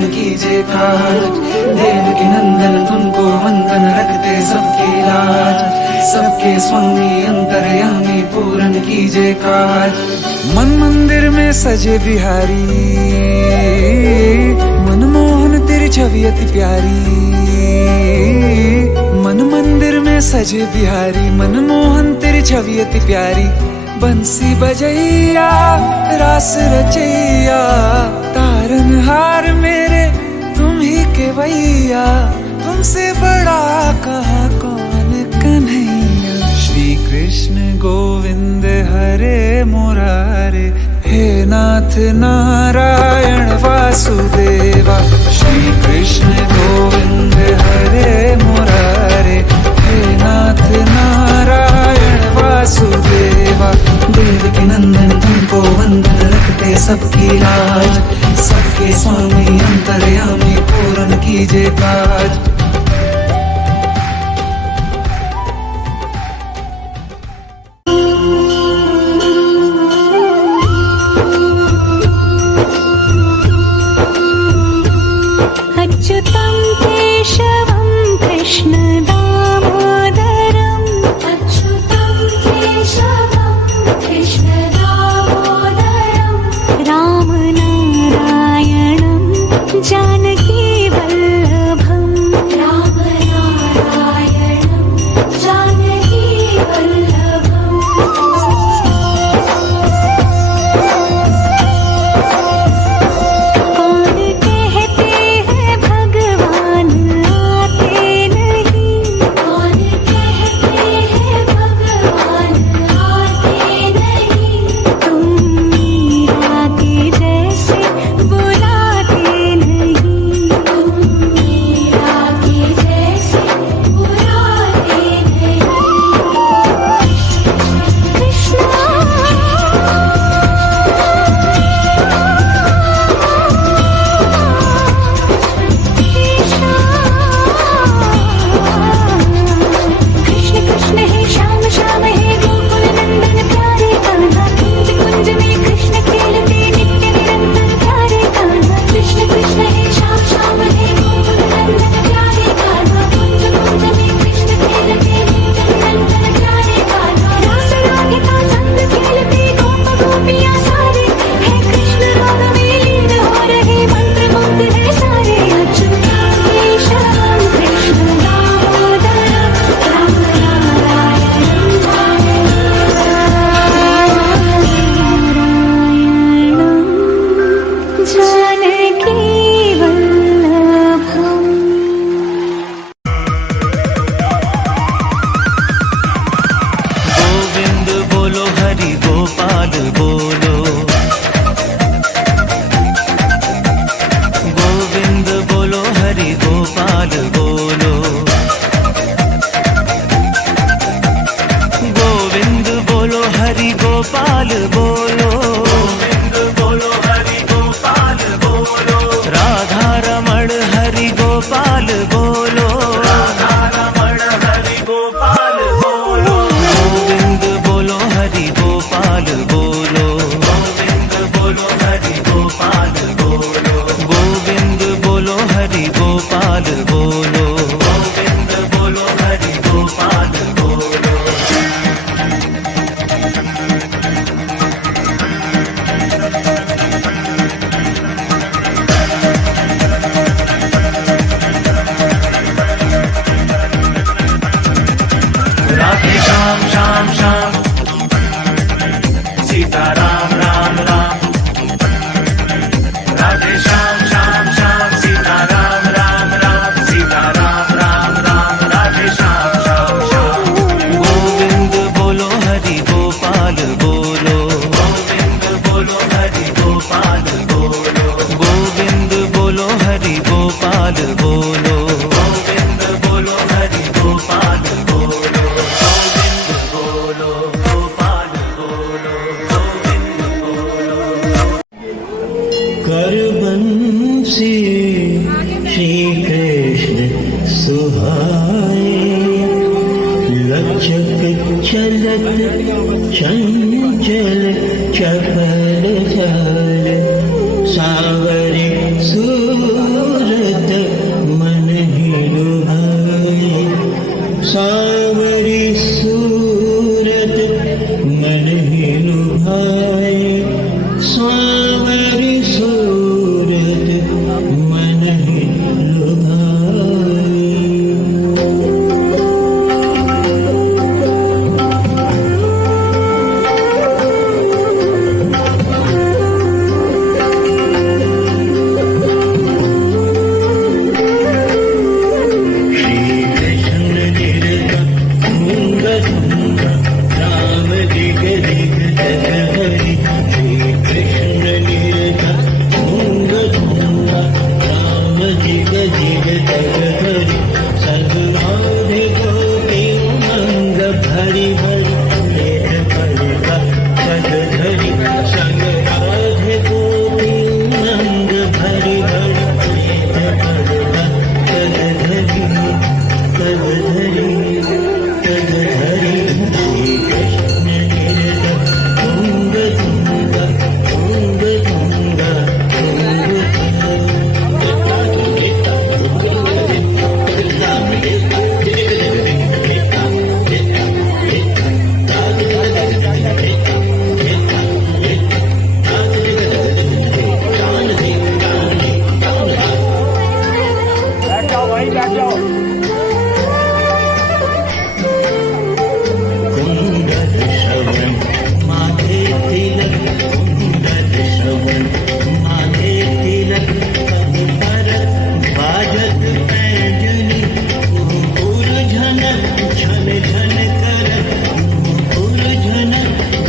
पूरन कीजिए काज। देवकी नंदन तुमको वंदन रखते सबकी लाज। सबके स्वामी अंतर्यामी पूरन कीजिए काज। मन मंदिर में सजे बिहारी, मनमोहन तेरी छवि अति प्यारी। मन मंदिर में सजे बिहारी, मनमोहन तेरी छवि अति प्यारी। बंसी बजैया रास रचैया, तारनहार मेरे तुम ही केवैया। तुमसे बड़ा कहाँ कौन कन्हैया। श्री कृष्ण गोविंद हरे मुरारे, हे नाथ नारायण वासुदेवा। श्री कृष्ण गोविंद हरे मुरारे, हे नाथ नारायण वासुदेवा। देवकी नंदन तुमको वंदन रखते सबकी लाज। सबके स्वामी अंतर्यामी पूरन कीजिए काज। अच्युतं केशवं कृष्ण दामोदरम्। अच्युतं केशवं कृष्ण दामोदरम्। राम नारायणं जानकी वल्लभम्। राम नारायणं जानकी वल्लभम्। कौन कहते हैं भगवान आते नहीं। कौन कहते हैं भगवान आते नहीं। तुम मीरा के जैसे बुलाते नहीं। तुम मीरा के जैसे बुलाते नहीं। कृष्ण कृष्ण कृष्ण हे श्याम श्याम हे गोकुल नंदन प्यारे कान्हा। कुंज कुंज में कृष्ण खेलते नित्य निरंतर प्यारे कान्हा। कृष्ण कृष्ण हे श्याम श्याम हे गोकुल नंदन प्यारे कान्हा। कुंज कुंज में कृष्ण खेलते नित्य निरंतर प्यारे कान्हा। रास राधिका संग खेलते गोप गोपियाँ सारे। हे कृष्ण राग में लीन हो रहे मंत्र मुग्ध है सारे। अच्युतं केशवं कृष्ण दामोदरम्। राम नारायणं जानकी वल्लभम्। गोविंद बोलो हरि गोपाल बोलो। गोविंद बोलो हरि गोपाल बोलो। गोविंद बोलो हरि गोपाल बोलो। गोविंद बोलो हरि गोपाल बोलो। राधा रमण हरि गोपाल बोलो। राधा रमण हरि गोपाल बोलो। गोविंद बोलो हरि गोपाल बोलो। गोविंद बोलो हरि गोपाल बोलो। गोविंद बोलो हरि गोपाल बोलो। गोविंद बोलो हरि गोपाल बोलो। राधे श्याम श्याम श्याम, सीता राम राम राम। राधे श्याम श्याम श्याम, सीता राम राम राम। सीता राम राम राम, राधे श्याम श्याम श्याम। गोविंद बोलो हरि गोपाल बोलो। गोविंद बोलो हरि गोपाल बोलो। गोविंद बोलो हरि गोपाल बोलो। गोविंद बोलो हरि गोपाल बोलो। गोविंद बोलो गोपाल बोलो। गोविंद बोलो। कर बंसी श्री कृष्ण सुहाए। लचक चलत चंचल चपल चाल। सावरे सूरज भरी भरी लेह पलका सद धरी संग राधे गोपी नंद भरी भरी लेह पलका सद धरी सद धरी सद धरी श्री कृष्ण गिरधर तुंग तुंग तुंग तुंग कुंडल श्रवण माथे तिलक कुंडल श्रवण माथे तिलक पग पर बाजत पैंजनी पुर झन छन छन कर पुर झन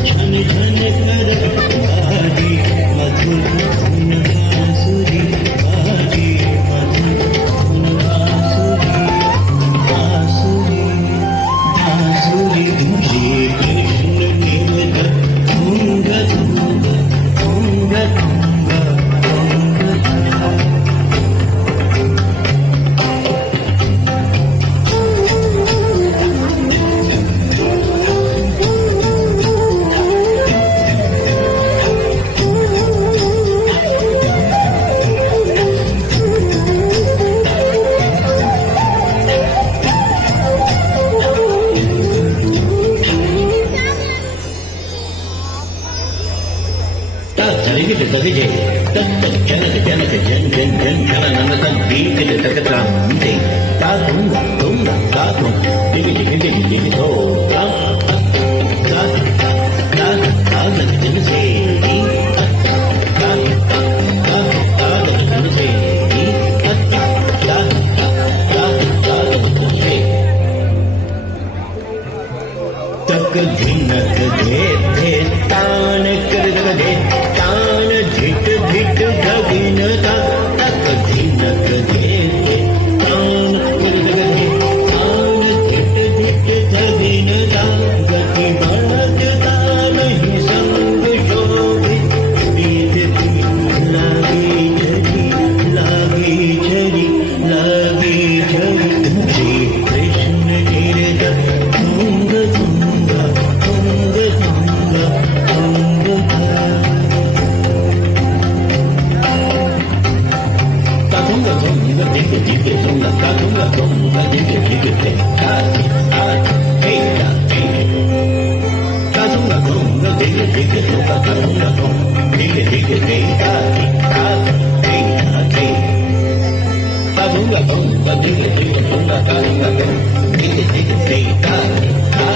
छन छन कर बाजी मधुर धुन बांसुरी बाजी मधुर धुन बांसुरी बांसुरी बांसुरी श्री कृष्ण गिरधर तुंग तुंग तुंग तुंग जनक जनक जन जन जन जन नमतम दीप तकताम दे ता दूंगा दूंगा ता दूं दिल दिल दिल दिल हो ता ता ता ता दिन से ता ता ता ता दिन से ता ता ता ता दिन से तक धिनक दे दे तान कर दे तान धिट धिट भगिनता तक धिनक दे दे तान कर दे तान धिट धिट भगिनता गति बढ़ता नहीं संग शोभित बीत लागी झरी लागी झरी लागी झरी श्री कृष्ण गिरधर तुंग तुंग तुंग तुंग तुंग तातुंगा तुंगा दिग दिग तुंगा तातुंगा तुंगा दिग दिग ते हे तातुंगा तुंगा दिग दिग तुंगा तातुंगा तुंगा दिग दिग ते हे तातुंगा तुंगा दिग दिग तुंगा तातुंगा तुंगा दिग दिग ते हे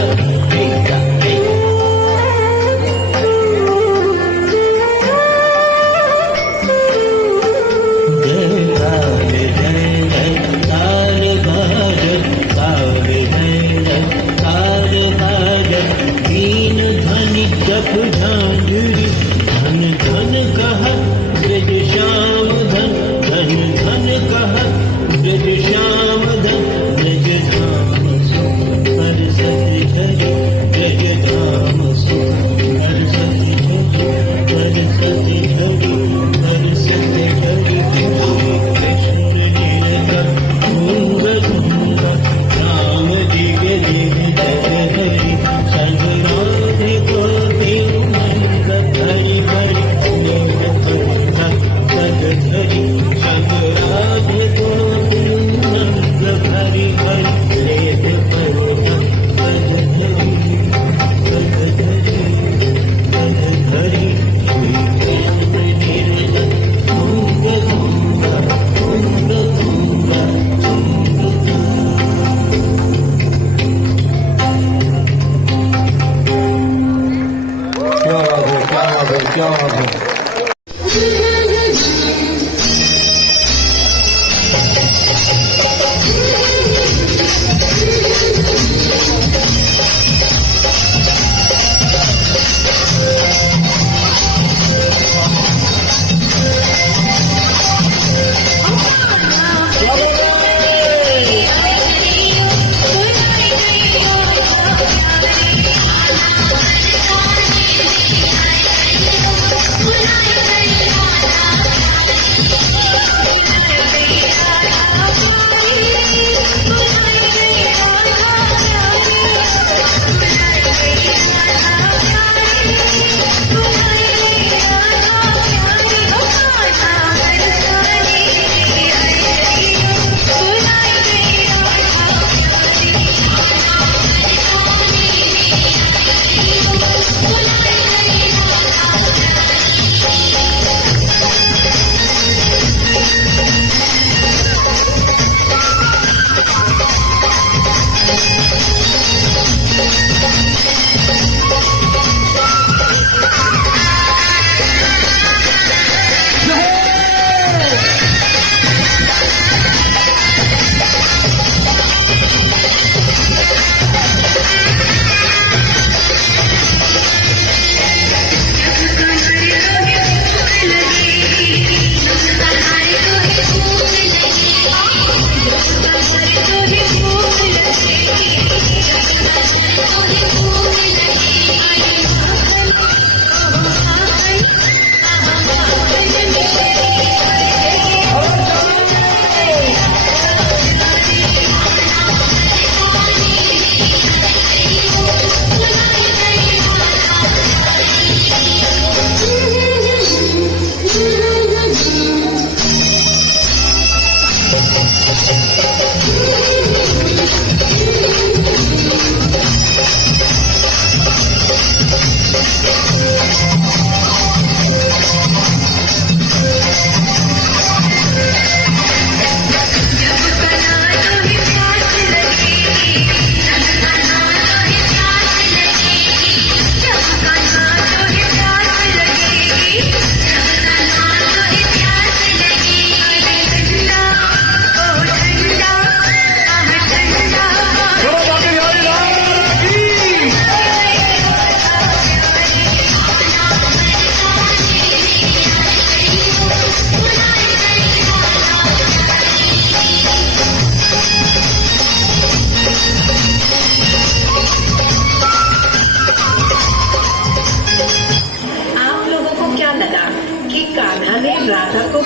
दीन धनी जप झांझरी धन धन कहा ब्रज श्याम धन धन धन कहा ब्रज श्याम धन ब्रज धाम सो हर सत झरी ब्रज धाम सो हर सत झरी हर सत झरी हर सत झरी कृष्ण लीला तुंग तुंग राम जी के दिग हरि संग राधे गोपी नंद भरी भरी लेह पलका सद धरी संग राधे गोपी नंद भरी भरी लेह पलका सद धरी सद धरी सद धरी श्री कृष्ण गिरधर तुंग तुंग तुंग तुंग तुंग क्या बात है Thank you.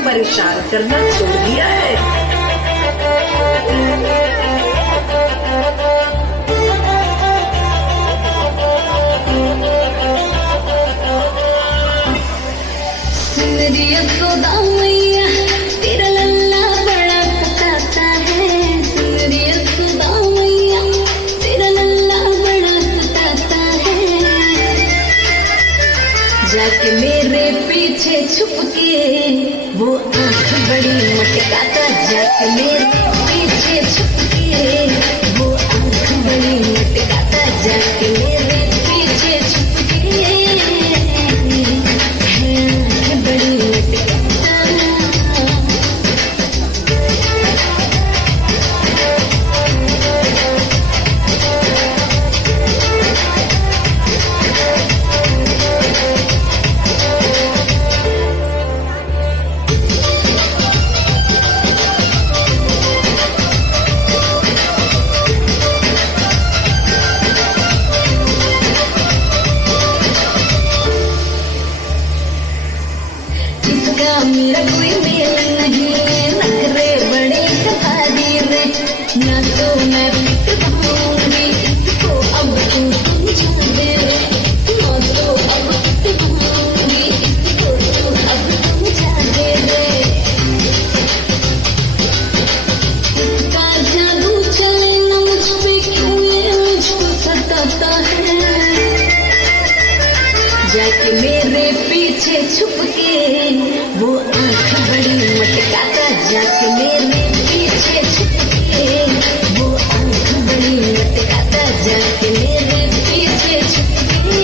परेशान करना छोड़ दिया है। मेरी यशोदा मैया तेरा लल्ला बड़ा सताता है। मेरी यशोदा मैया तेरा लल्ला बड़ा सताता है। जाके मेरे पीछे छुप के वो आंख बड़ी मटकाता। जाके मेरे पीछे छुप के वो आंख बड़ी मटकाता। जाके मेरे पीछे छुप के बड़ी मटकाता। इसका मेरा कोई मेल नहीं, नखरे बड़े भारी रे। ना तो मैं पिट दूंगी इसको अब तू समझा दे रे। ना तो अब पिट दूंगी इसको तू अब समझा दे रे। इसका जादू चले ना मुझ पे, क्यों ये मुझको सताता है। जाके मेरे पीछे छुप के वो आंख बड़ी मटकाता। जाके मेरे पीछे छुप के वो आंख बड़ी मटकाता। जाके मेरे पीछे छुप के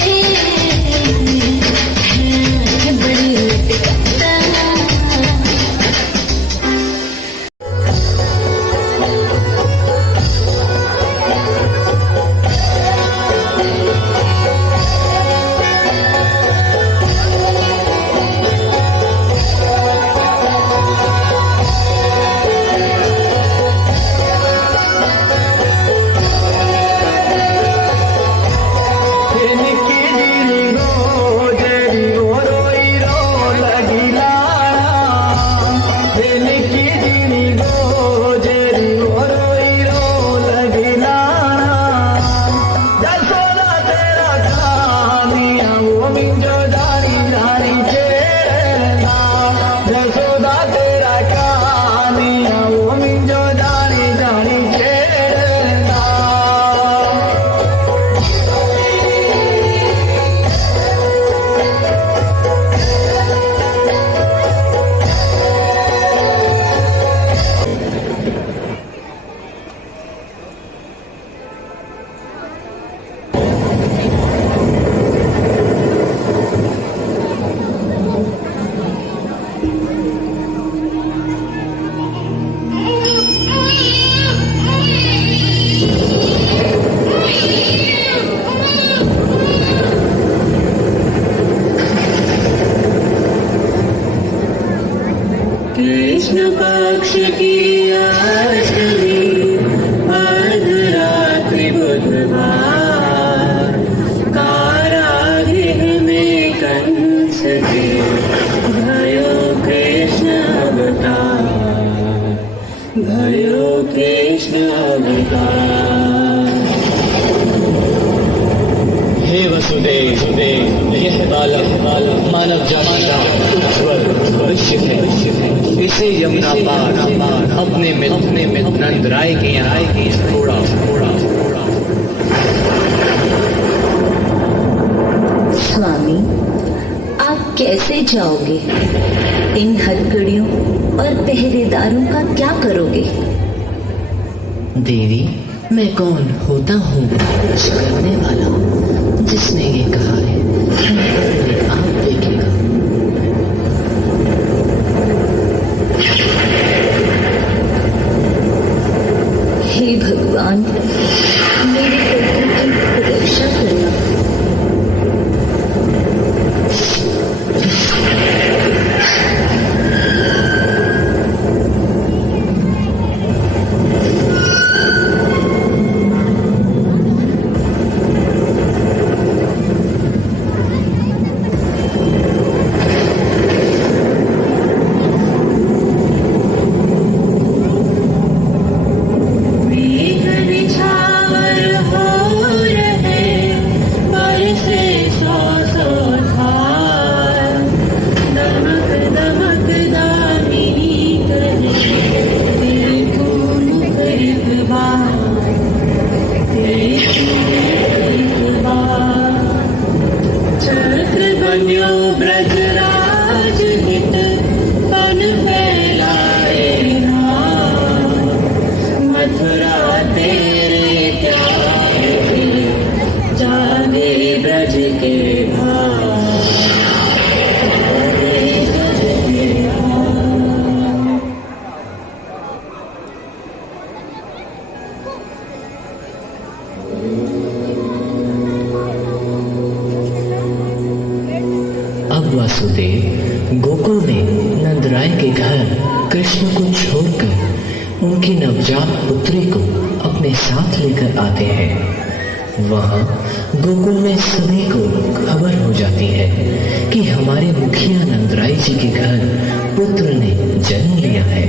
आंख बड़ी मटकाता। कृष्ण पक्ष की अष्टमी अर्धरात्रि बुधवार कारागृह में कंस के भयो कृष्ण अवतार। भयो कृष्ण अवतार। हे वसुदेव यह बालक मानव जाति का उज्ज्वल भविष्य है। इसे यमुना पार अपने मित्र नंद राय के यहाँ थोड़ा स्वामी, आप कैसे जाओगे? इन हथकड़ियों और पहरेदारों का क्या करोगे? देवी, मैं कौन होता हूँ कुछ करने वाला। जिसने ये कहा है हमें आप देखेगा। हे भगवान, मेरे प्रभु की रक्षा करना। के भाव। अब वासुदेव गोकुल में नंदराय के घर कृष्ण को छोड़कर उनकी नवजात पुत्री को अपने साथ लेकर आते हैं। वहां गोकुल में सभी को खबर हो जाती है कि हमारे मुखिया नंदराय जी के घर पुत्र ने जन्म लिया है।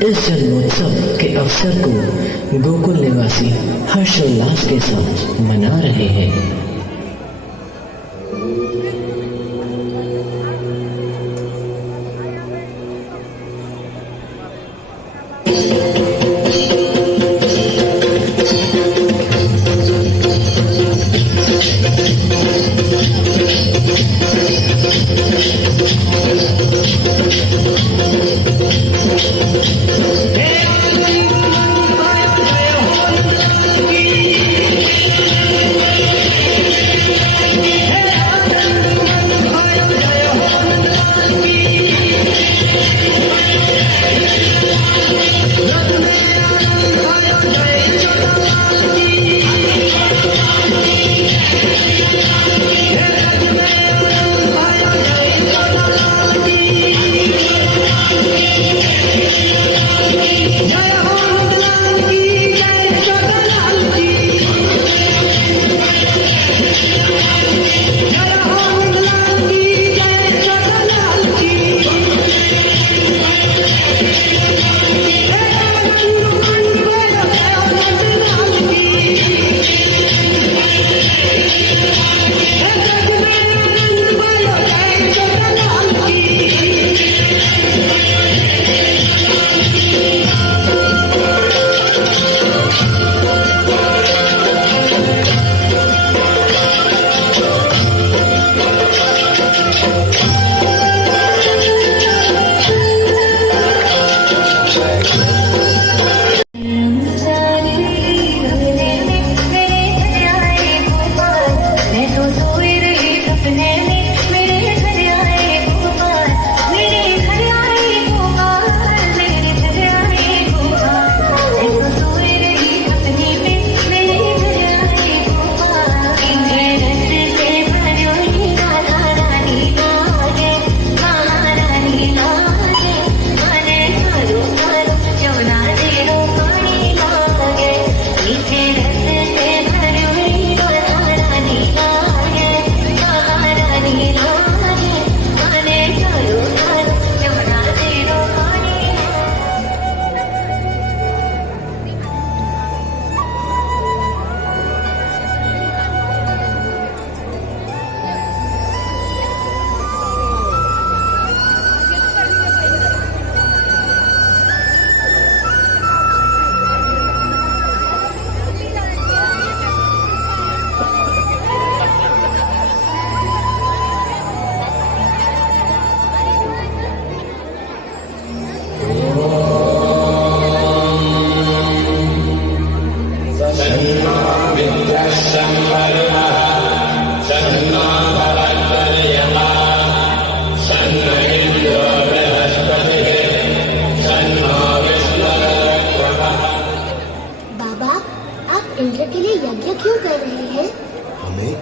इस जन्मोत्सव के अवसर को गोकुल निवासी हर्षोल्लास के साथ मना रहे हैं।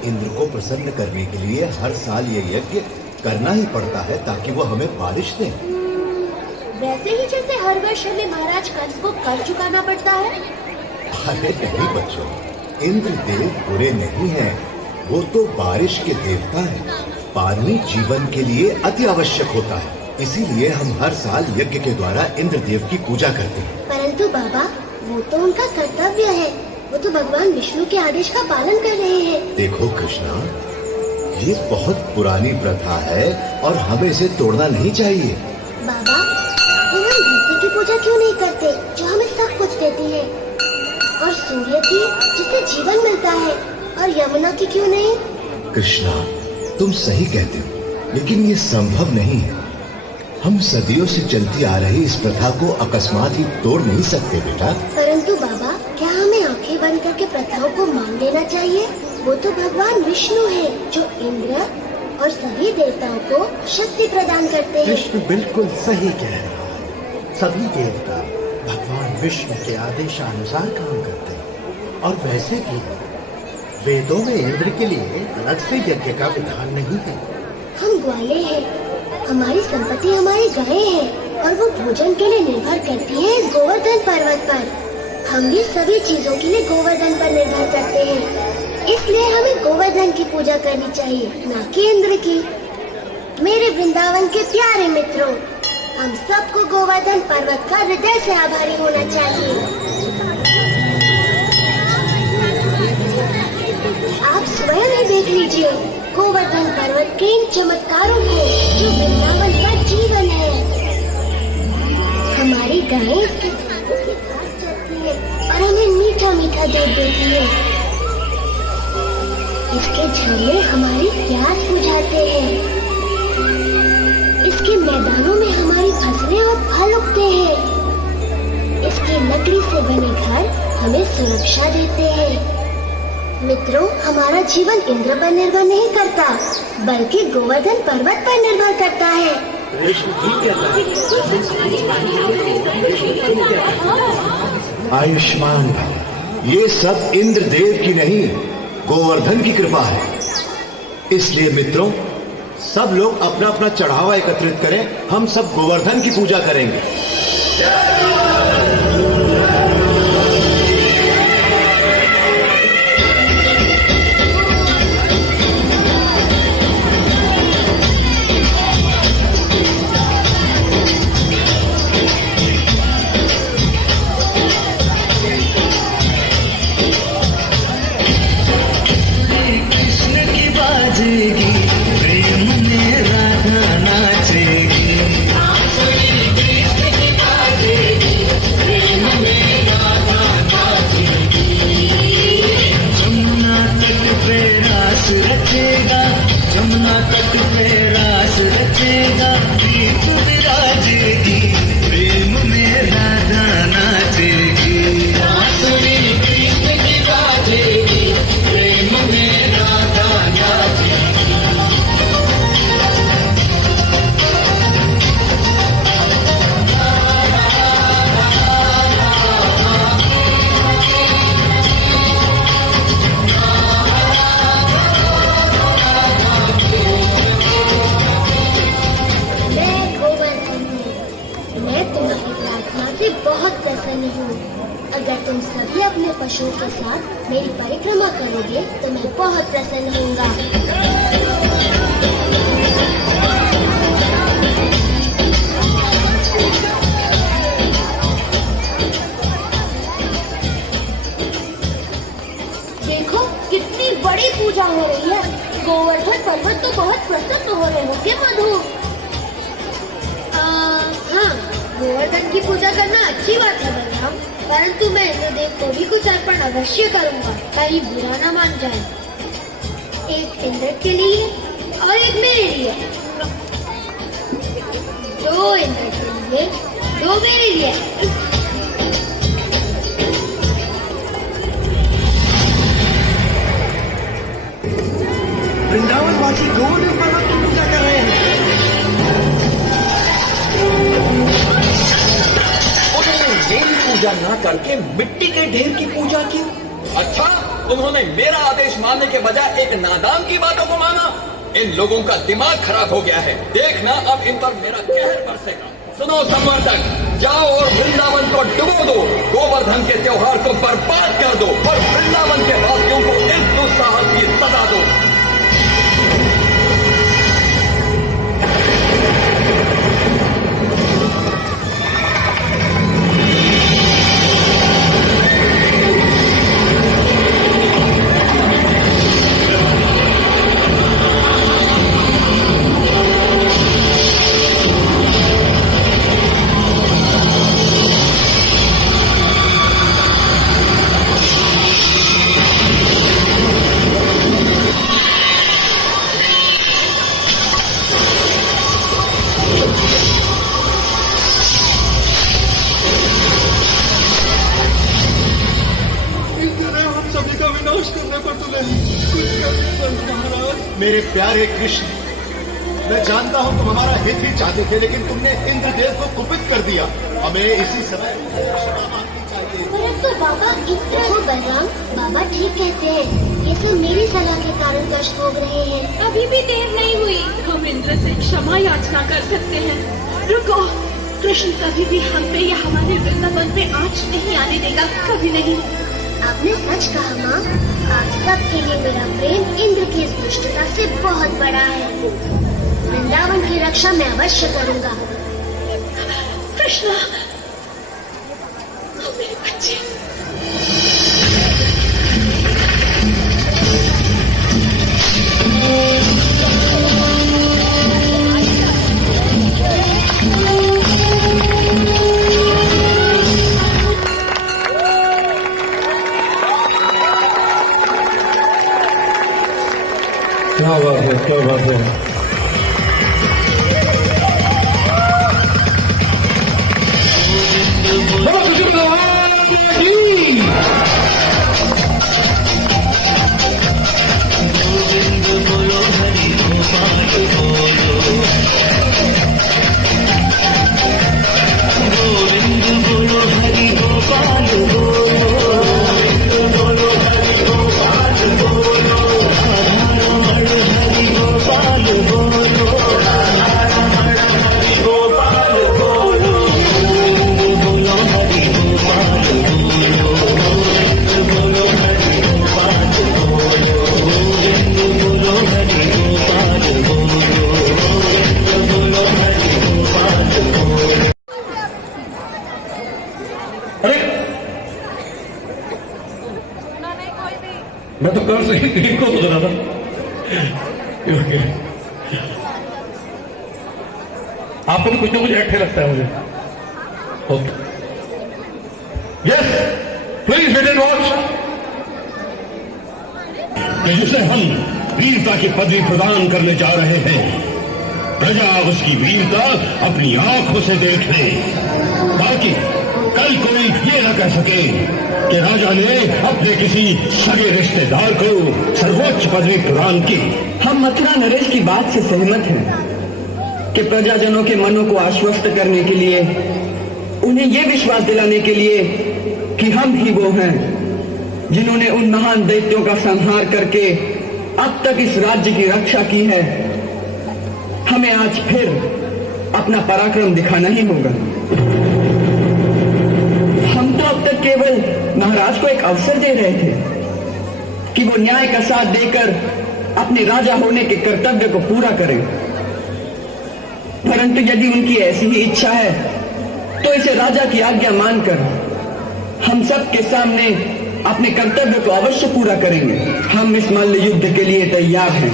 इंद्र को प्रसन्न करने के लिए हर साल ये यज्ञ करना ही पड़ता है ताकि वो हमें बारिश दें। वैसे ही जैसे हर वर्ष हमें महाराज कंस को कर चुकाना पड़ता है। अरे नहीं बच्चों, इंद्र देव बुरे नहीं हैं, वो तो बारिश के देवता हैं। पानी जीवन के लिए अति आवश्यक होता है, इसीलिए हम हर साल यज्ञ के द्वारा इंद्र देव की पूजा करते हैं। परंतु बाबा, वो तो उनका कर्तव्य है, वो तो भगवान विष्णु के आदेश का पालन कर रहे हैं। देखो कृष्णा, ये बहुत पुरानी प्रथा है और हमें इसे तोड़ना नहीं चाहिए। बाबा, फिर हम धरती की पूजा क्यों नहीं करते जो हमें सब कुछ देती है, और सूर्य की जिससे जीवन मिलता है, और यमुना की क्यों नहीं? कृष्णा, तुम सही कहते हो, लेकिन ये संभव नहीं है। हम सदियों से चलती आ रही इस प्रथा को अकस्मात ही तोड़ नहीं सकते बेटा। परंतु बाबा, क्या हमें आंखें बंद करके प्रथाओं को मान लेना चाहिए? वो तो भगवान विष्णु है जो इंद्र और सभी देवताओं को शक्ति प्रदान करते हैं। कृष्ण बिल्कुल सही कह रहा है। सभी देवता भगवान विष्णु के आदेशानुसार काम करते हैं। और वैसे भी वेदों में इंद्र के लिए अलग से यज्ञ का विधान नहीं है। हम ग्वाले हैं, हमारी संपत्ति हमारी गायें हैं और वो भोजन के लिए निर्भर करती है इस गोवर्धन पर्वत पर। हम भी सभी चीजों के लिए गोवर्धन पर निर्भर करते हैं, इसलिए हमें गोवर्धन की पूजा करनी चाहिए, न कि इंद्र की। मेरे वृंदावन के प्यारे मित्रों, हम सबको गोवर्धन पर्वत का हृदय से आभारी होना चाहिए। आप स्वयं ही देख लीजिए गोवर्धन पर्वत के इन चमत्कारों को जो वृंदावन का जीवन है। हमारी गायें इसके घास चरती है और हमें मीठा मीठा दूध देती है। इसके झरने हमारी प्यास बुझाते हैं। इसके मैदानों में हमारी फसलें और फल उगते हैं। इसकी लकड़ी से बने घर हमें सुरक्षा देते हैं। मित्रों, हमारा जीवन इंद्र पर निर्भर नहीं करता, बल्कि गोवर्धन पर्वत पर निर्भर करता है। आयुष्मान भव। ये सब इंद्रदेव की नहीं, गोवर्धन की कृपा है। इसलिए मित्रों, सब लोग अपना अपना चढ़ावा एकत्रित करें। हम सब गोवर्धन की पूजा करेंगे। जमुना तट पे रास रचेगा, गीत विराजेगी, प्रेम में राधा नाचेगी। बांसुरी कृष्ण की बाजेगी, प्रेम में राधा नाचेगी। बहुत प्रसन्न हूँ। अगर तुम सभी अपने पशुओं के साथ मेरी परिक्रमा करोगे तो मैं बहुत प्रसन्न होऊंगा। देखो कितनी बड़ी पूजा हो रही है। गोवर्धन पर्वत तो बहुत प्रसन्न हो रहे होंगे मधु। हाँ, गोवर्धन की पूजा करना अच्छी बात है बलराम, परंतु मैं इंद्रदेव को भी कुछ अर्पण अवश्य करूंगा, कहीं बुरा न मान जाए। एक इंद्र के लिए और एक मेरे लिए। 2 इंद्र के लिए, 2 मेरे लिए। वृंदावनवासी गोवर्धन पर्वत की पूजा कर रहे हैं। मेरी पूजा ना करके मिट्टी के ढेर की पूजा की। अच्छा, उन्होंने मेरा आदेश मानने के बजाय एक नादान की बातों को माना। इन लोगों का दिमाग खराब हो गया है। देखना अब इन पर मेरा कहर बरसेगा। सुनो संवर्धक, जाओ और वृंदावन को डुबो दो, गोवर्धन के त्योहार को बर्बाद कर दो और वृंदावन के वासियों को इस दुस्साहस की सजा दो। मेरे प्यारे कृष्ण, मैं जानता हूँ तुम हमारा हित ही चाहते थे, लेकिन तुमने इंद्रदेव को कुपित कर दिया। हमें इसी समय क्षमा मांगनी चाहिए। परंतु बाबा देखो बलराम, बाबा ठीक कहते हैं। ये सब मेरी सलाह के कारण कष्ट भोग रहे हैं। अभी भी देर नहीं हुई, हम इंद्र से क्षमा याचना कर सकते हैं। रुको, कृष्ण कभी भी हम पे या हमारे वृंदावन पे आँच नहीं आने देगा, कभी नहीं। आपने सच कहा माँ, आप सबके लिए मेरा प्रेम इंद्र की इस दुष्टता से बहुत बड़ा है। वृंदावन की रक्षा मैं अवश्य करूँगा। कृष्णा, मेरे बच्चे। क्या बात है, क्या बात है। मैं तो कल से ही इनको सोच रहा था। आपको भी कुछ ना कुछ ऐठे लगता है मुझे। Okay, yes please wait and watch. जिसे हम वीरता की पदवी प्रदान करने जा रहे हैं, प्रजा उसकी वीरता अपनी आंखों से देख ले, ताकि कल कोई ये न कह सके कि राजा ने अपने किसी सगे रिश्तेदार को सर्वोच्च पदवी प्रदान की। हम मथुरा नरेश की बात से सहमत हैं कि प्रजाजनों के मनों को आश्वस्त करने के लिए, उन्हें यह विश्वास दिलाने के लिए कि हम ही वो हैं जिन्होंने उन महान दैत्यों का संहार करके अब तक इस राज्य की रक्षा की है, हमें आज फिर अपना पराक्रम दिखाना ही होगा। हम तो अब तक केवल महाराज को एक अवसर दे रहे थे कि वो न्याय का साथ देकर अपने राजा होने के कर्तव्य को पूरा करें, परंतु यदि उनकी ऐसी ही इच्छा है तो इसे राजा की आज्ञा मानकर हम सब के सामने अपने कर्तव्य को अवश्य पूरा करेंगे। हम इस मल्ल युद्ध के लिए तैयार हैं।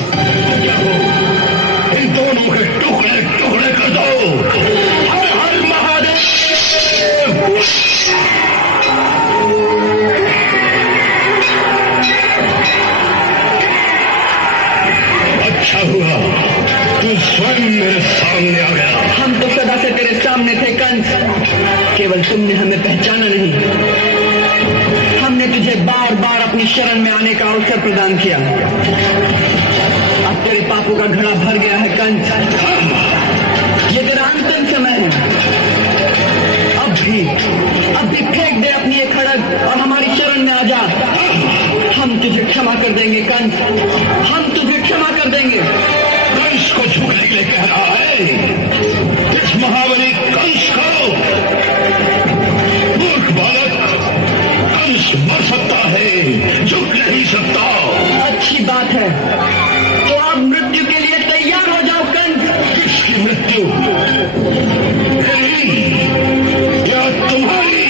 इन दोनों के टुकड़े टुकड़े कर दो। हर हर महादेव। अच्छा हुआ तू स्वयं मेरे सामने आ गया। हम तो सदा से तेरे सामने थे कंस, केवल तुमने हमें पहचाना नहीं। हमने तुझे बार बार अपनी शरण में आने का अवसर प्रदान किया। अब तेरे पापों का घड़ा भर गया है कंस। ये तेरा अंतिम समय है। अब भी फेंक दे अपनी ये खड़ग और हमारी शरण में आ जा। हम तुझे क्षमा कर देंगे कंस, हम तुझे क्षमा कर देंगे। कंस को झुकने के लिए कह रहा है? इस महाबली कंस को? मूर्ख बालक, कंस मर सकता है, झुक नहीं सकता। अच्छी बात है, तो आप मृत्यु के लिए तैयार हो जाओ कंस। किसकी मृत्यु? मेरी या तुम्हारी?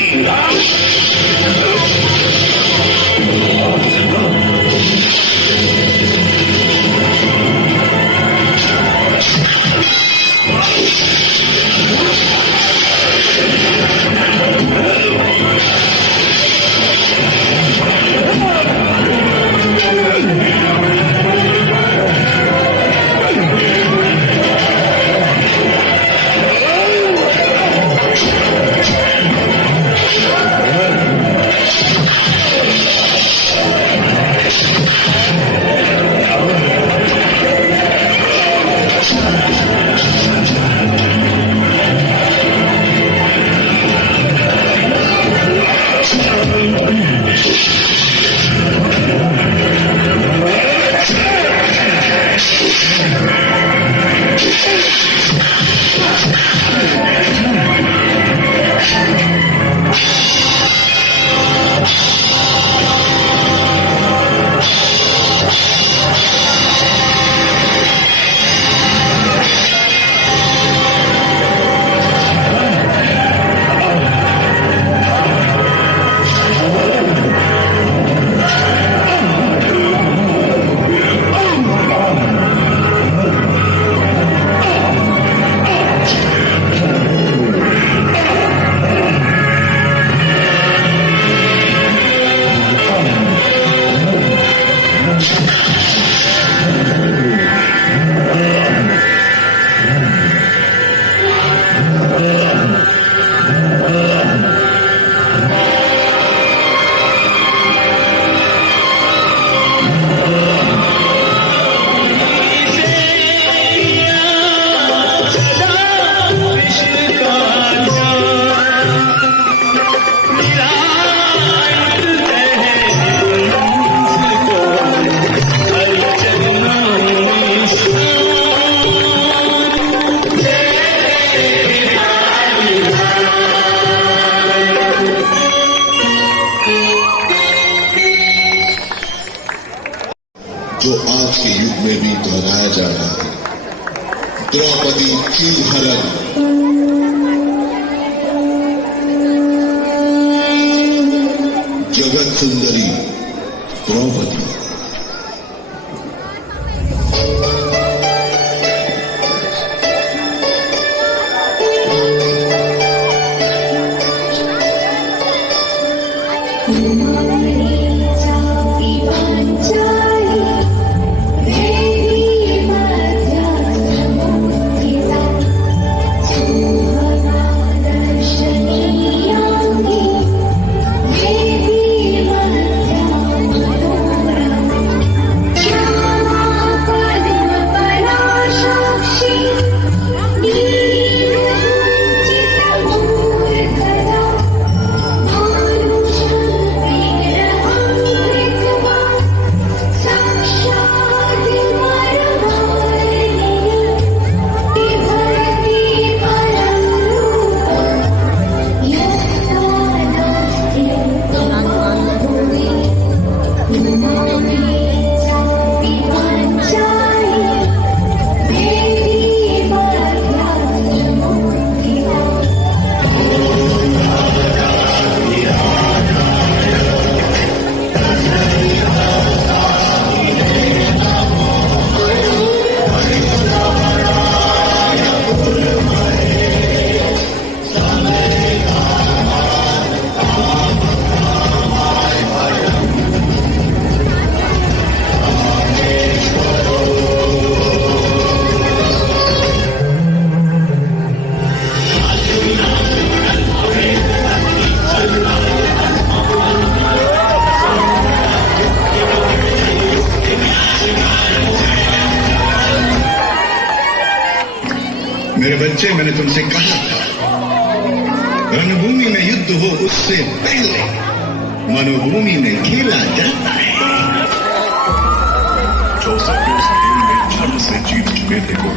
युग में भी दोहराया जा रहा है। द्रौपदी चीलहरण, जगत सुंदरी द्रौपदी। मेरे बच्चे, मैंने तुमसे कहा था, रणभूमि में युद्ध हो उससे पहले मनोभूमि में खेला जाता है। जो सत्यों से खेल में छल से जीत चुके थे वो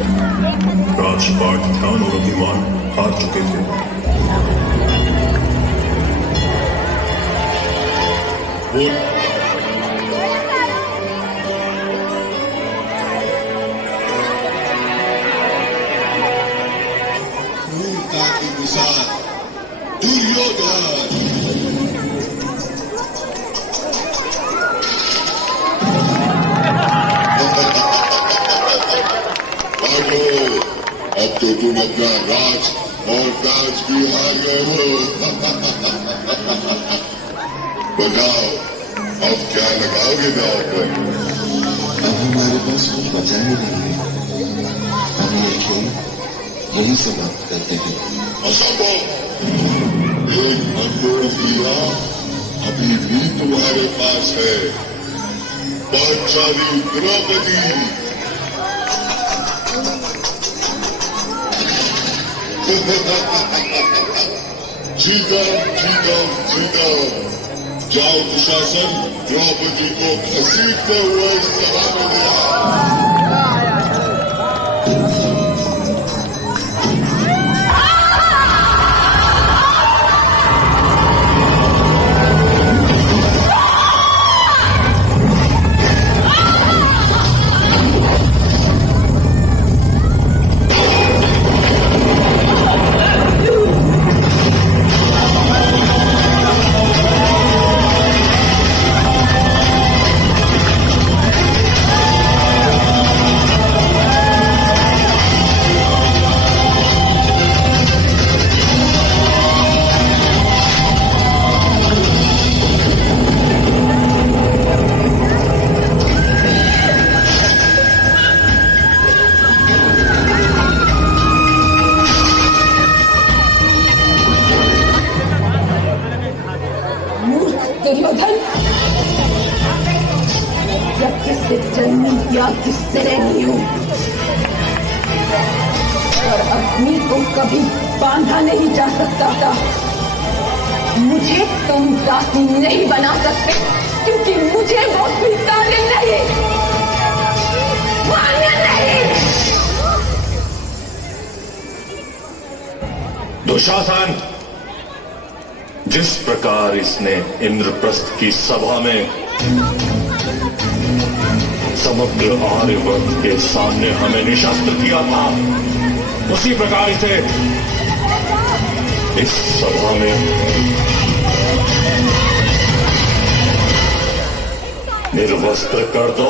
राजपाट ध्यान और अभिमान हार चुके थे। अब तो तुम अपना राज और ताज भी हार गए हो। बताओ अब क्या लगाओगे दाव पर? अब हमारे पास कुछ बचा ही नहीं है। हम ये खेल यही समाप्त करते हैं। असंभव, एक अनमोल हीरा अभी भी तुम्हारे पास है, पांचाली द्रौपदी। जीता। जाओ दुशासन, द्रौपदी को घसीटते हुए इस सभा में ले आओ। दुर्योधन, या किससे जन्मी या किससे नहीं हूं, और अग्नि को कभी बांधा नहीं जा सकता था। मुझे तुम दासी नहीं बना सकते, क्योंकि मुझे वो स्वीकार्य नहीं, मान्य नहीं। दुशासन, जिस प्रकार इसने इंद्रप्रस्थ की सभा में समग्र आर्यवर्त के सामने हमें निशस्त्र किया था, उसी प्रकार इसे इस सभा में निर्वस्त्र कर दो।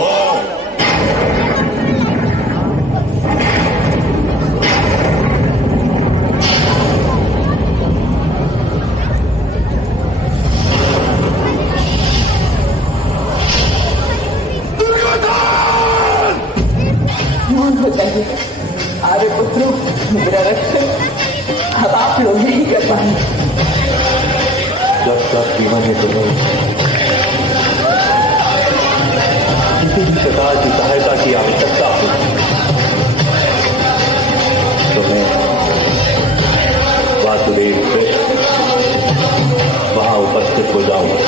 अरे पुत्रों, मेरा रक्षक अब आप लोग नहीं कर पाएंगे। जब तक जीवन है तुम्हें किसी भी प्रकार की सहायता की आवश्यकता हो तो मैं वासुदेव वहां उपस्थित हो जाऊंगा।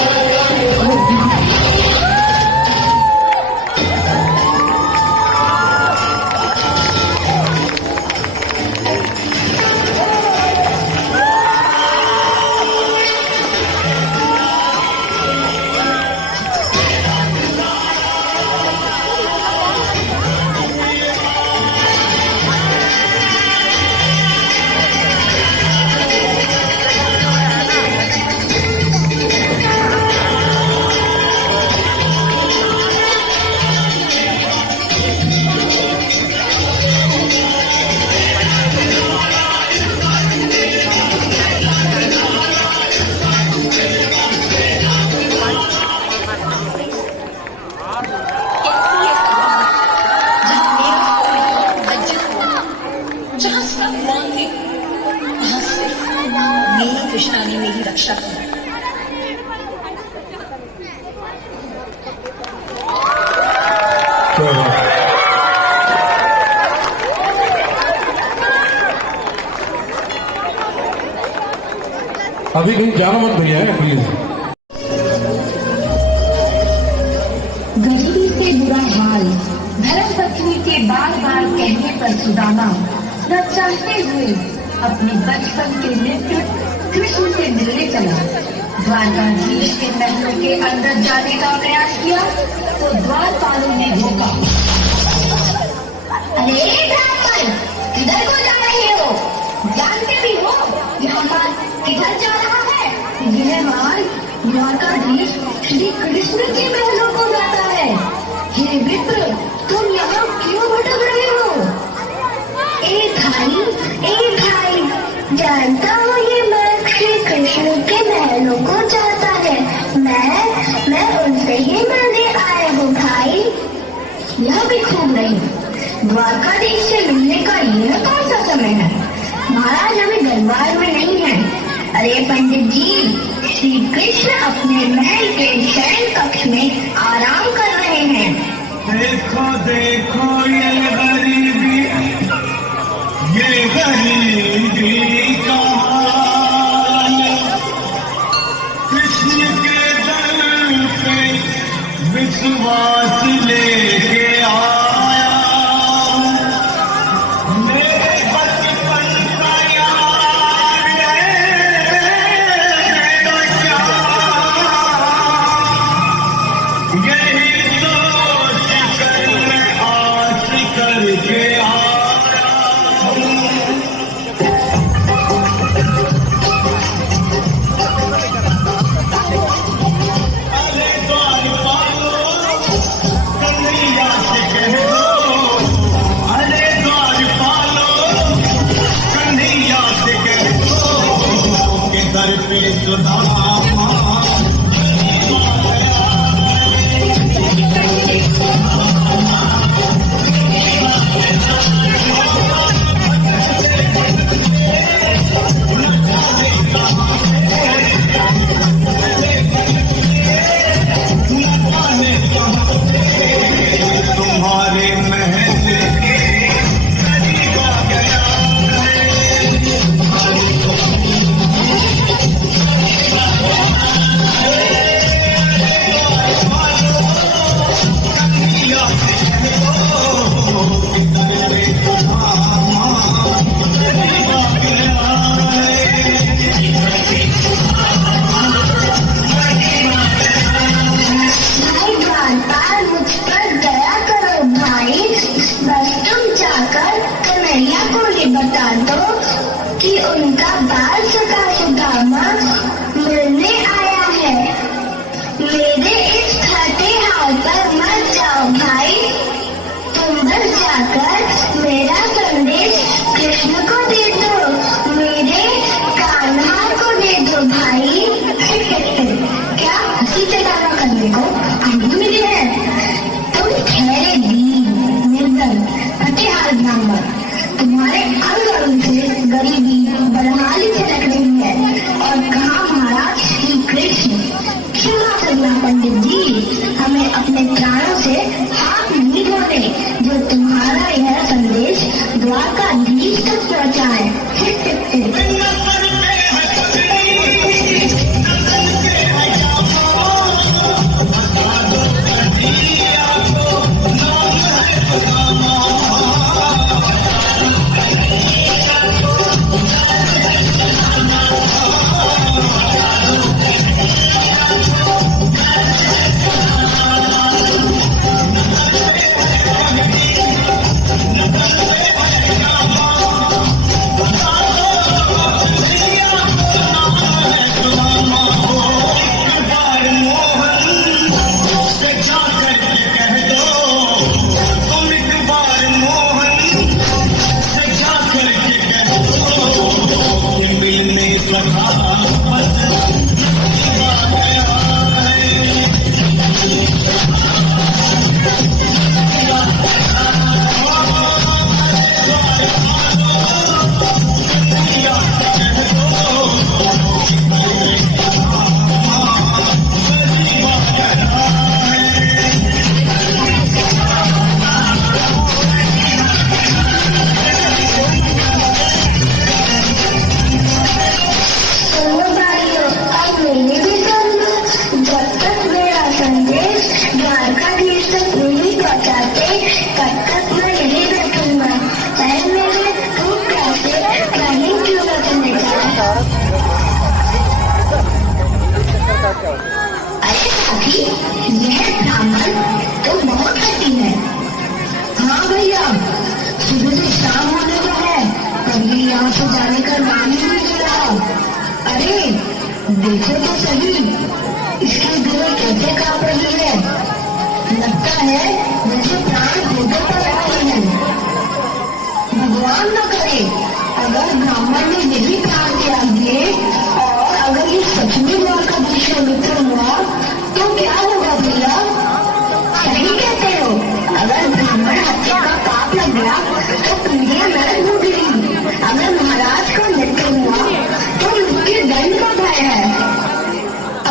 कृष्णा ने मेरी रक्षा की। अभी कहीं जाना मत भैया, प्लीज। गरीबी से बुरा हाल, धर्म पत्नी के बार बार कहने पर सुदामा न चाहते हुए अपने बचपन के मित्र कृष्ण से मिलने चला। द्वारकाधीश के महलों के अंदर जाने का प्रयास किया तो द्वारपालों ने रोका। अरे ब्राह्मण, किधर को जा रहे हो? जानते भी हो यह माल किधर जा रहा है? यह माल द्वारकाधीश श्री कृष्ण के महलों को जाता है। हे मित्र, तुम यहाँ क्यों भटक रहे हो? ए भाई, जानता हूँ ये माल श्री कृष्ण के महलों को जाता है। मैं उनसे ही मिलने आया हूँ भाई। यह भी खूब नहीं, द्वारकाधीश से मिलने का यह कौन सा समय है? महाराज अभी दरबार में नहीं है। अरे पंडित जी, श्री कृष्ण अपने महल के शयन कक्ष में आराम कर रहे हैं। देखो देखो ये गरीबी का हाल, कृष्ण के दर पे विश्वास लेके आया। मेरे बचपन का यार यही सोच कर आस करके आया। बस तुम जाकर कन्हैया को ये बता दो कि उनका बाल सदा सुदामा मिलने आया है। मेरे इस खटे हाल पर मत जाओ भाई, तुम बस जाकर मेरा संदेश कृष्ण को दे दो, मेरे कान्हा को दे दो भाई। क्या हंसी चटाना करने को आगे मिले हैं? तुम ठहरे निर्धन फतेहाल ब्राह्मण, तुम्हारे अंग से गरीबी बदहाली से लग रही है। और कहा महाराज श्री कृष्ण, क्षमा करना पंडित जी, हमें अपने प्राणों से हाथ नहीं धोने जो तुम्हारा यह संदेश द्वारकाधीश तक पहुँचाए। देखो तो सही, इसकी दिल कैसे कांप रही है। लगता है जैसे प्राण घोटे पर आ रहे हैं। भगवान न करे अगर ब्राह्मण ने यही प्राण त्याग दिए और अगर ये सच में द्वारकाधीश का मित्र हुआ तो क्या होगा भैया? सही कहते हो, अगर ब्राह्मण हत्या का पाप लग गया तो पीढ़ियां नरक भोगेंगी। अगर महाराज का मृत्यु हुआ तो उसके दंड का भय है।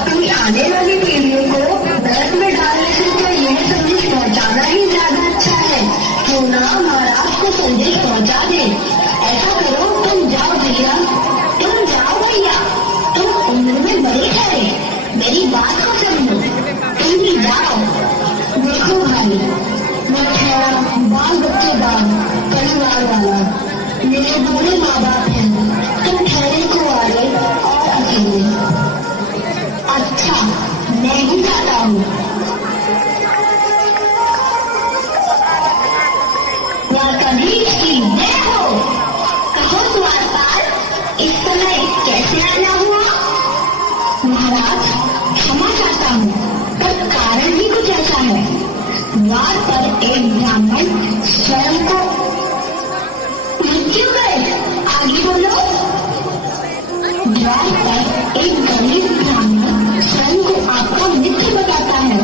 अपनी आने वाली पीढ़ियों को नरक में डालने से तो यह संदेश पहुंचाना ही ज्यादा अच्छा है। क्यों ना महाराज को संदेश पहुंचा दे। ऐसा करो, तुम जाओ भैया, तुम जाओ भैया, तुम उम्र में बड़े ठहरे, मेरी बात को समझो, तुम भी जाओ। देखो भाई, मैं ठहरा बाल बच्चेदार परिवार वाला, मेरे दोनों माँ बाप हैं, तुम ठहरे कुंवारे और अकेले। अच्छा, मैं ही जाता हूँ। द्वारकाधीश की जय हो। कहो द्वारपाल, इस समय कैसे आना हुआ? महाराज, क्षमा चाहता हूँ, पर कारण ही कुछ ऐसा है। द्वार पर एक ब्राह्मण स्वयं को मृत्यु गए। आगे बोलो। द्वार पर एक गरीब ब्राह्मण स्वयं को आपका मित्र बताता है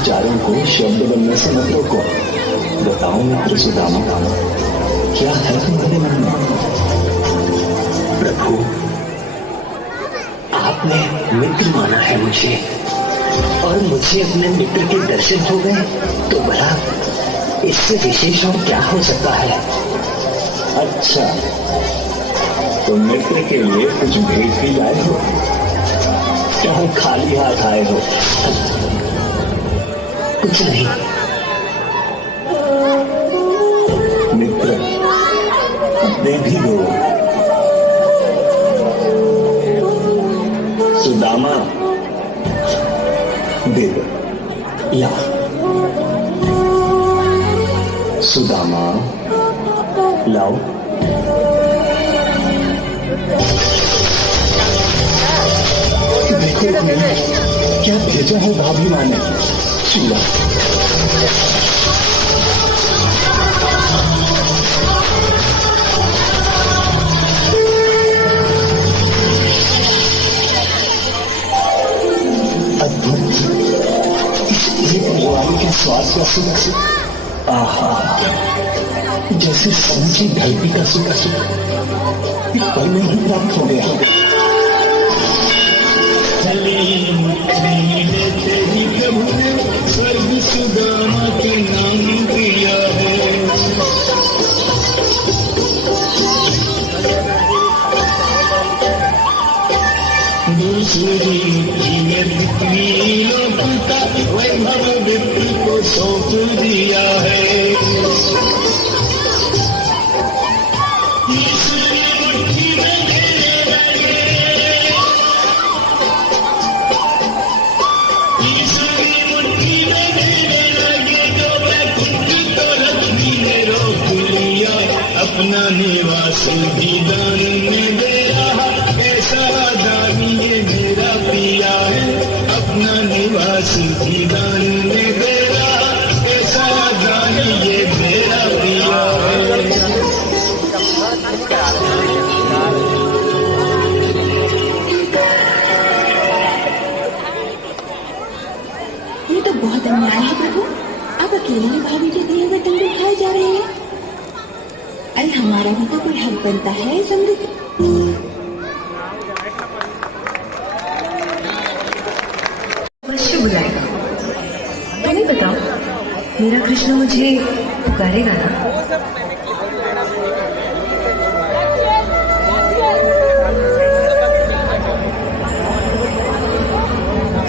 विचारों को शब्द बनने से मत रोको। बताओ मित्र सुदामा, क्या है तुम्हारे मन में? प्रभु, आपने मित्र माना है मुझे, और मुझे अपने मित्र के दर्शन हो गए, तो भला इससे विशेष और क्या हो सकता है? अच्छा, तो मित्र के लिए कुछ भेज भी लाए हो, चाहे खाली हाथ आए हो? कुछ नहीं मित्र, दे भी दो। सुदामा, दे दो। या सुदामा, लाओ। देखो क्या भेजा है भाभी माँ ने। चूड़ा अद्भुत, एक दिवाली के स्वाद का सुख। आहा, जैसे समझी धरती का सुख एक पल में ही प्राप्त हो गया। तेरी प्रभु ने स्वर्ग सुदामा के नाम दिया है। दूसरी मुट्ठी में कितनी लोकता वैभव विप्र को सौंप दिया है। अपना निवास भी दान में दे रहा, ऐसा दान ये मेरा पिया है। अपना निवास भी दान में दे रहा, ऐसा दान ये मेरा पिया है। ये तो बहुत अन्याय है प्रभु, आप अकेले भाभी के दिए हुए दंड खाए जा रहे हैं। अरे हमारा भी तो कोई हक बनता है समृद्धि। अवश्य बुलाएगा। तुम्हें बताओ, मेरा कृष्ण मुझे पुकारेगा ना?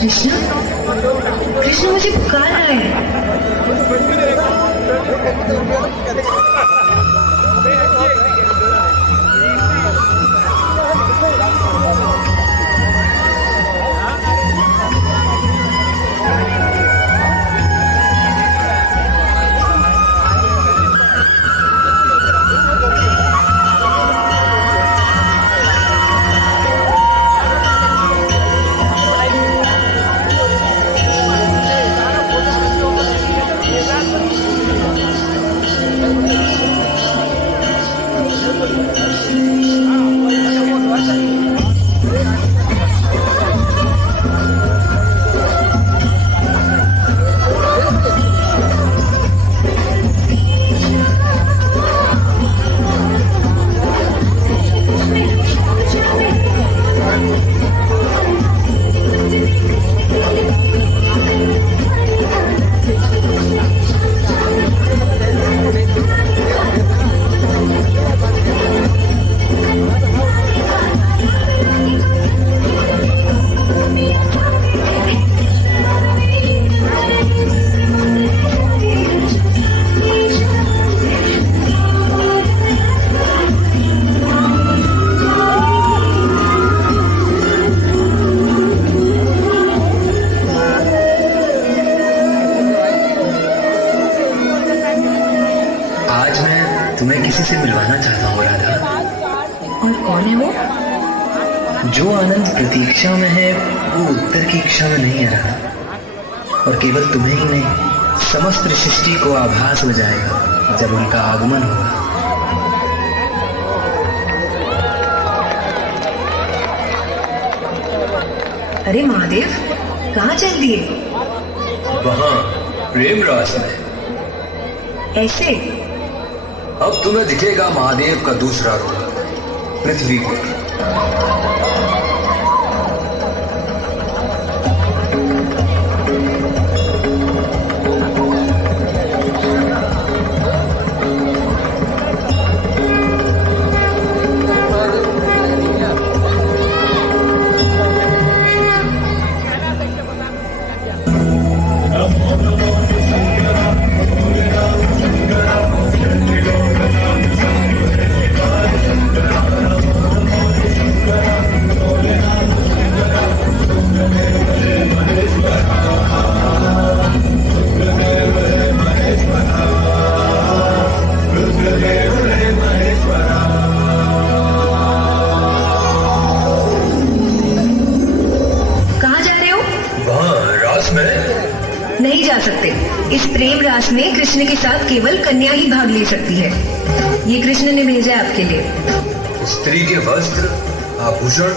कृष्ण, कृष्ण मुझे पुकार रहा है। और कौन है वो? जो आनंद प्रतीक्षा में है वो उत्तर की इच्छा में नहीं आ रहा, और केवल तुम्हें ही नहीं समस्त सृष्टि को आभास हो जाएगा जब उनका आगमन होगा। अरे महादेव, कहाँ चल दिए? वहां प्रेम रास में। ऐसे? अब तुम्हें दिखेगा महादेव का दूसरा रूप, पृथ्वी को। नहीं जा सकते। इस प्रेम रास में कृष्ण के साथ केवल कन्या ही भाग ले सकती है। ये कृष्ण ने भेजा है आपके लिए। स्त्री के वस्त्र, आभूषण।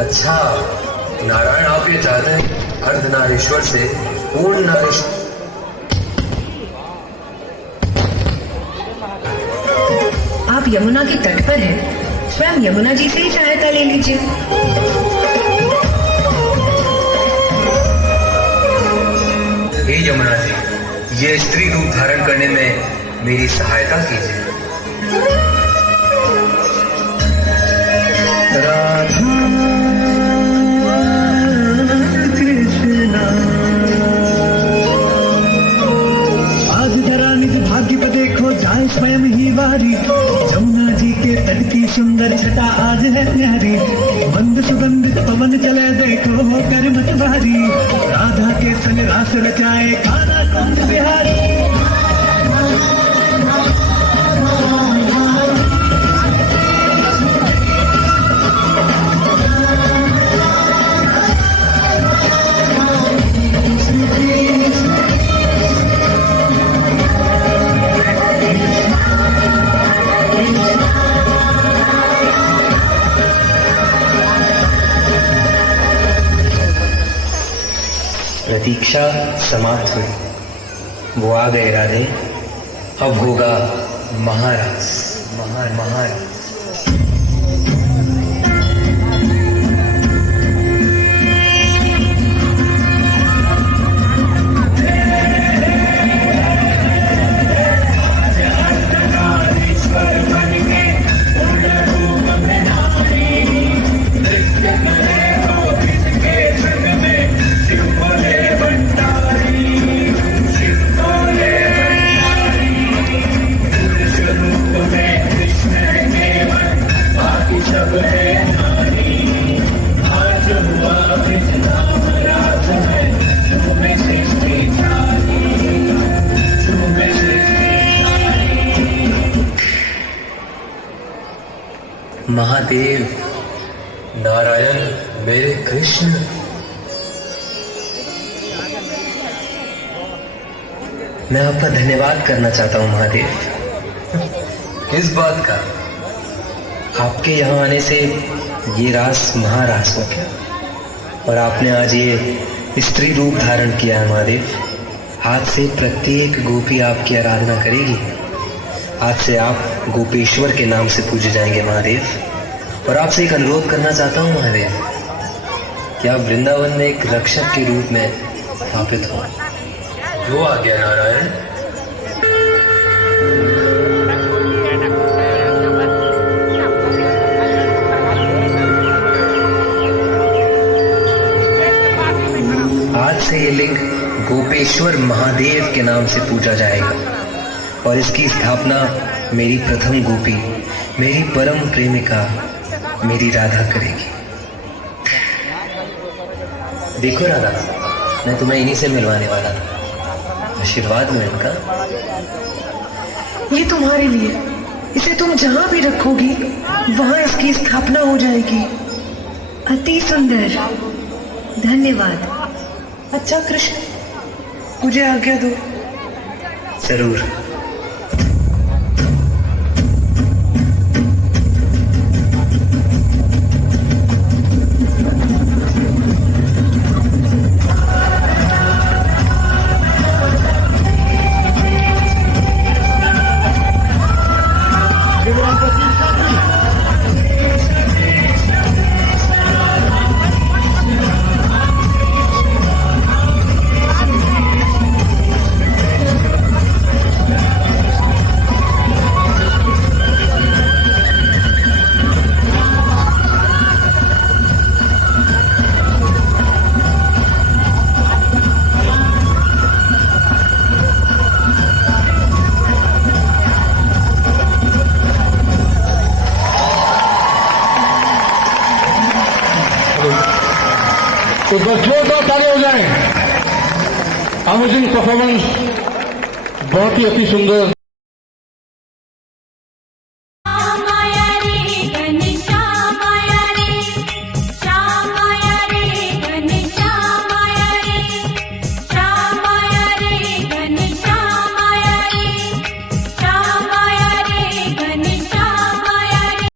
अच्छा, नारायण आप ये चाहते हैं अर्धनारीश्वर से पूर्ण नारीश्वर। आप यमुना के तट पर हैं, स्वयं यमुना जी से ही सहायता ले लीजिए। हे यमुना जी, ये स्त्री रूप धारण करने में मेरी सहायता कीजिए। राधा कृष्णा। आज जरा निज भाग्य पर देखो, जाए स्वयं ही वारी। यमुना जी के तट की सुंदर छटा आज है न्यारी। मंद सुगंधित पवन चले देखो कर मत भारी। राधा के संग रास रचाए कान्हा कुंज बिहारी। प्रतीक्षा समाप्त हुई। वो आ गए राधे। अब होगा महाराज। महाराज महादेव, नारायण, मेरे कृष्ण। मैं आपका धन्यवाद करना चाहता हूं महादेव। किस बात का? आपके यहाँ आने से ये रास महारास हो गया, और आपने आज ये स्त्री रूप धारण किया है महादेव। आज से प्रत्येक गोपी आपकी आराधना करेगी। आज से आप गोपेश्वर के नाम से पूजे जाएंगे महादेव। और आपसे एक अनुरोध करना चाहता हूँ महादेव, कि आप वृंदावन में एक रक्षक के रूप में स्थापित हो। जो आ गया नारायण। आज से ये लिंग गोपेश्वर महादेव के नाम से पूजा जाएगा, और इसकी स्थापना मेरी प्रथम गोपी, मेरी परम प्रेमिका, मेरी राधा करेगी। देखो राधा, मैं तुम्हें इन्हीं से मिलवाने वाला था। आशीर्वाद लो इनका। ये तुम्हारे लिए। इसे तुम जहाँ भी रखोगी वहाँ इसकी स्थापना हो जाएगी। अति सुंदर, धन्यवाद। अच्छा कृष्ण, मुझे आज्ञा दो। जरूर। तो बस जोरदार ताली हो जाए। अमेजिंग परफॉर्मेंस, बहुत ही अति सुंदर।